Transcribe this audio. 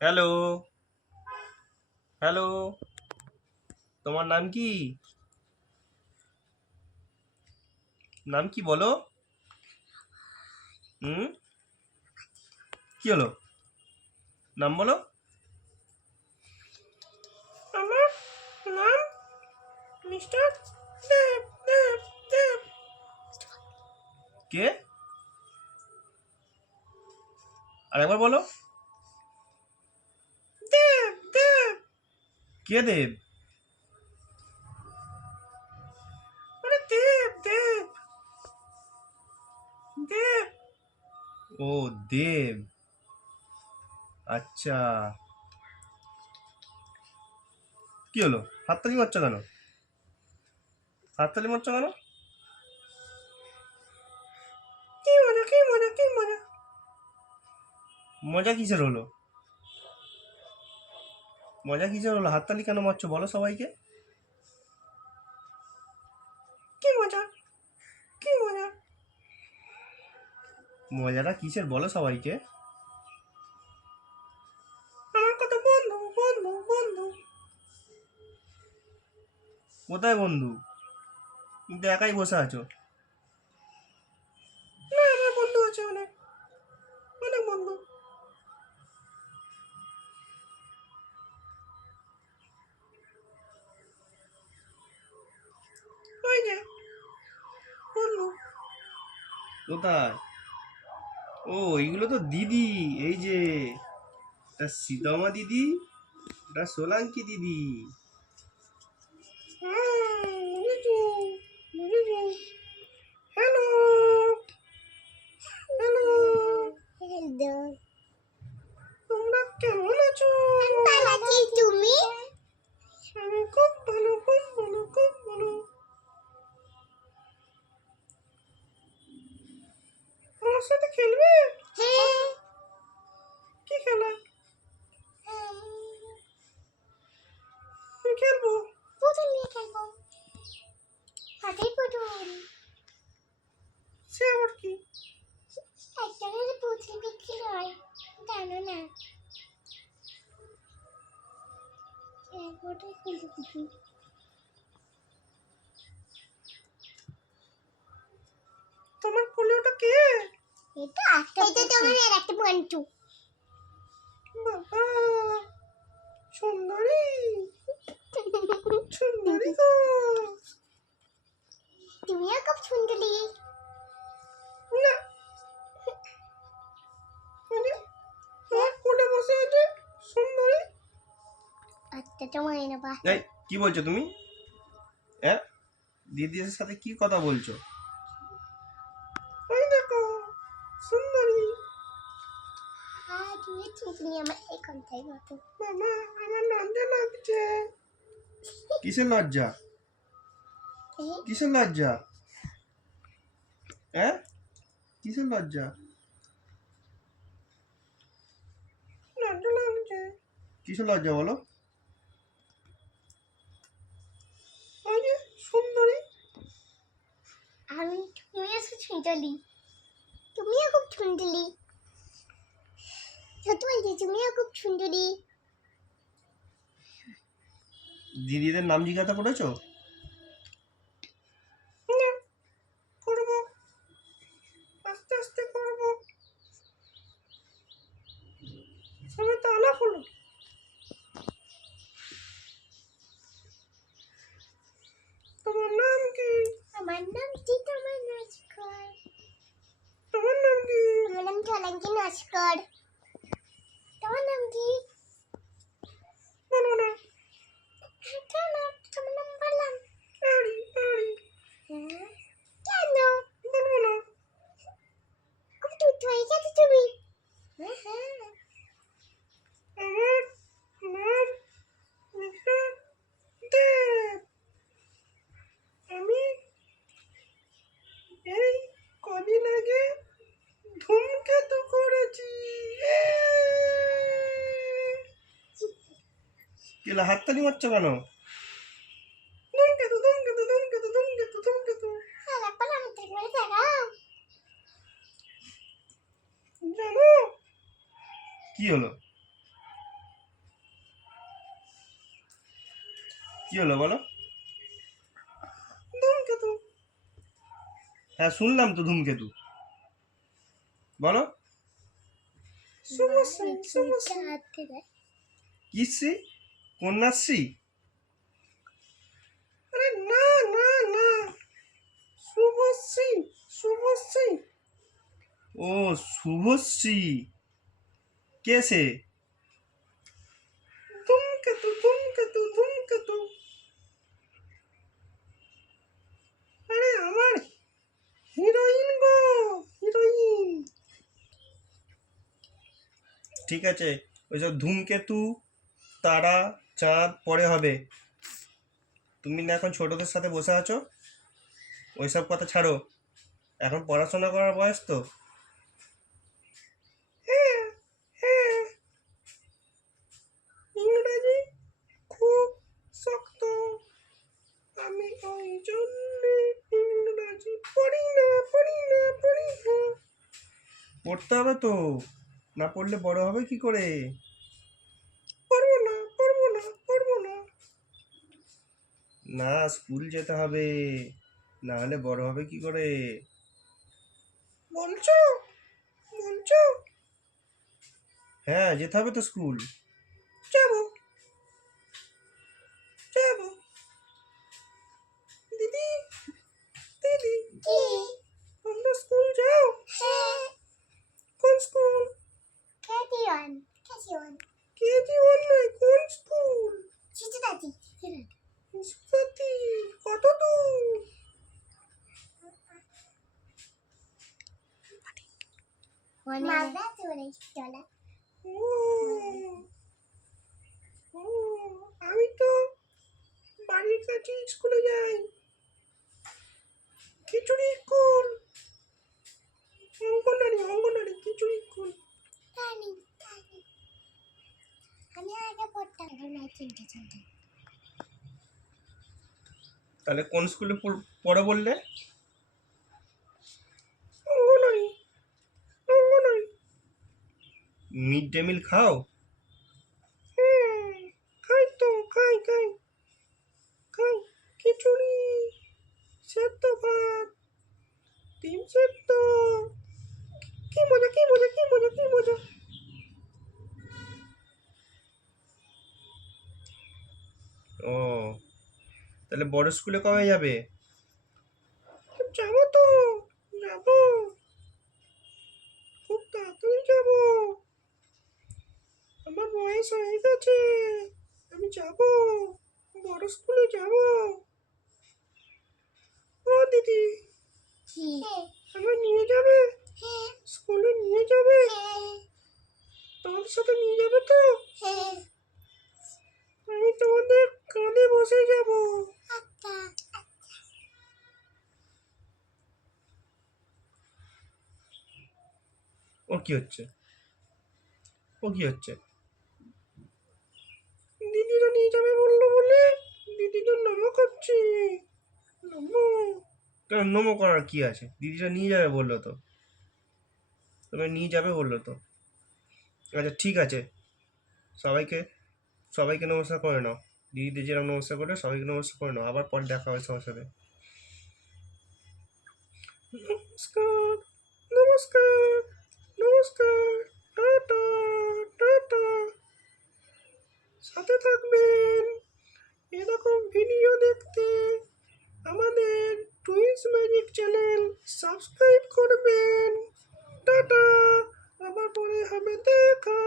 Hello. Hello. তোমার নাম কি? নাম কি বলো? হুম? কি হলো? নাম বলো। আমার নাম মিস্টার দেব দেব দেব। কে? আরেকবার বলো। কে দেব দেব দেব। দেব। ও, দেব। আচ্ছা। কি হলো? হাততালি মারছো কেন? হাততালি মারছো কেন? কি মজা কি মজা কি মজা? মজা কিসের হলো? মজা কিসের হলো? হাততালি কেন মারছো? বলো সবাইকে। কি মজা? কি মজা? মজাটা কিসের? বলো সবাইকে। আমার কথা বন্ধু বন্ধু বন্ধু। কোথায় বন্ধু? একাই বসে আছো। কোথায়? ও এইগুলো তো দিদি এই যে এটা সীতামা দিদি এটা সোলাঙ্কি দিদি। হ্যালো হ্যালো তোমরা কেমন আছো? খেলব পুতুল নিয়ে খেলব হাতের পুতুল। সে আবার কি? একটা করে পুতুল বিক্রি হয় জানো না? একবারটাই খুলতে পুতুল। তোমার কোলে ওটা কে? এটা একটা এটা তোমার আর একটা মন্টু। এই কি বলছো তুমি? হ্যাঁ দিদির সাথে কি কথা বলছো? ওই দেখো সুন্দরী। কিসের লজ্জা? কিসের লজ্জা? হ্যাঁ কিসের লজ্জা? লজ্জা লাগছে। কিসের লজ্জা বলো ওই যে সুন্দরী আমি সুন্দরী তুমিও খুব সুন্দরী সত্যি বলছি তুমিও খুব সুন্দরী দিদিদের নাম জিজ্ঞাসা করেছ? করব। আস্তে আস্তে করব। সবাই তো আলাপ হলো। চলাঙ্কি ছিল হাততালি মারছ কেন? কি হলো? কি হলো বলো? ধূমকেতু হ্যাঁ শুনলাম তো ধূমকেতু বলো। সমস্যা সমস্যা কিসি? কন্যাশ্রী? আরে না না না। শুভশ্রী শুভশ্রী। ও, শুভশ্রী। কে সে? ধূমকেতু ধূমকেতু ধূমকেতু। আরে আমার হিরোইন গো, হিরোইন। ঠিক আছে ওইসব ধূমকেতু, তারা চাঁদ পরে হবে। তুমি না এখন ছোটদের সাথে বসে আছো? ওইসব কথা ছাড়ো। এখন পড়াশোনা করার বয়স তো। ইংরাজি খুব শক্ত। আমি ওই জন্যে ইংরাজি পড়ি না পড়ি না পড়ি না। পড়তে হবে তো। না পড়লে বড় হবে কি করে পড়ব না পড়ব না পড়ব না না স্কুল যেতে হবে। না হলে বড় হবে কি করে? বলছো? বলছো? হ্যাঁ যেতে হবে তো স্কুল যাব। যাব। দিদি? দিদি? তোমরা স্কুল যাও হ্যাঁ কোন school KG one KG one KG one নয় কোন স্কুল চিচু দাদি সত্যি কত দূর মালদা চলে। আমি তো বাড়ির কাছে স্কুলে যাই। খিচুড়ি স্কুল। অঙ্গনারী অঙ্গনারী খিচুড়ি স্কুল। আমি আগে পড়তাম এখন নাই চিনতে চিনতে তাহলে কোন স্কুলে পড়- পড়ো বললে অঙ্গনারী অঙ্গনারী মিড ডে মিল খাও? খাই তো খাই খাই। খাই খিচুড়ি সেদ্ধ ভাত ডিম সেদ্ধ। কি মজা কি মজা কি মজা কি মজা। ও তাহলে বড় স্কুলে কবে যাব তো যাব খুব তাড়াতাড়ি যাব আমার বয়স হয়ে গেছে। আমি যাব। বড় স্কুলে যাব। ও দিদি আমার নিয়ে যাবে? হ্যাঁ স্কুলে নিয়ে যাবে? তোমাদের সাথে নিয়ে যাবে তো? হ্যাঁ আমি তোমাদের কাঁধে বসে যাব। আচ্ছা ও কি হচ্ছে? ও কি হচ্ছে? যাবে বলল বলে? দিদিরা নমো করছে। নমো। কেন নমো করার কি আছে? দিদিটা নিয়ে যাবে বলল তো। তবে নিয়ে যাবে বলল তো। আচ্ছা ঠিক আছে। সবাইকে সবাইকে নমস্কার করে নাও। দিদিদের যেরকম নমস্কার করে সবাইকে নমস্কার করে নাও। আবার পরে দেখা হবে সবার সাথে। নমস্কার নমস্কার নমস্কার, টাটা টাটা। সাথে এরকম ভিডিও দেখতে আমাদের টুইন্স ম্যাজিক চ্যানেল সাবস্ক্রাইব করবেন। টাটা আবার পরে হবে দেখা।